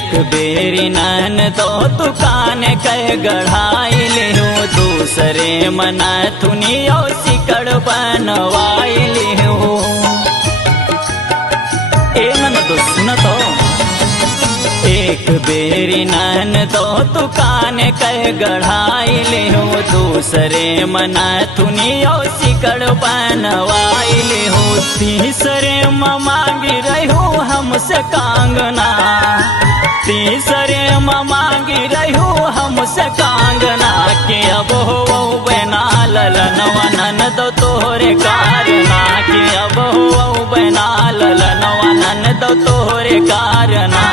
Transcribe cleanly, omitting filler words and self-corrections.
एक बेरी नन तो दुकान कह गढ़ाई लिहूँ दूसरे मना थुनियो सिकड़ बनवाई लिहूँ। ए नन तो सुन तो एक बेरी नन तो दुकान कह गढ़ाई लिहूँ दूसरे मना थुनियो सिकड़ बनवाई लिहूँ। तीसरे मांगी रहूँ हमसे कांगना तीसरे मांगी रहूँ हमसे कांगना के अब हो बना ललनवा नन दो तोहरे कारना के अब हो बना ललनवा नन दो तोहरे कारना।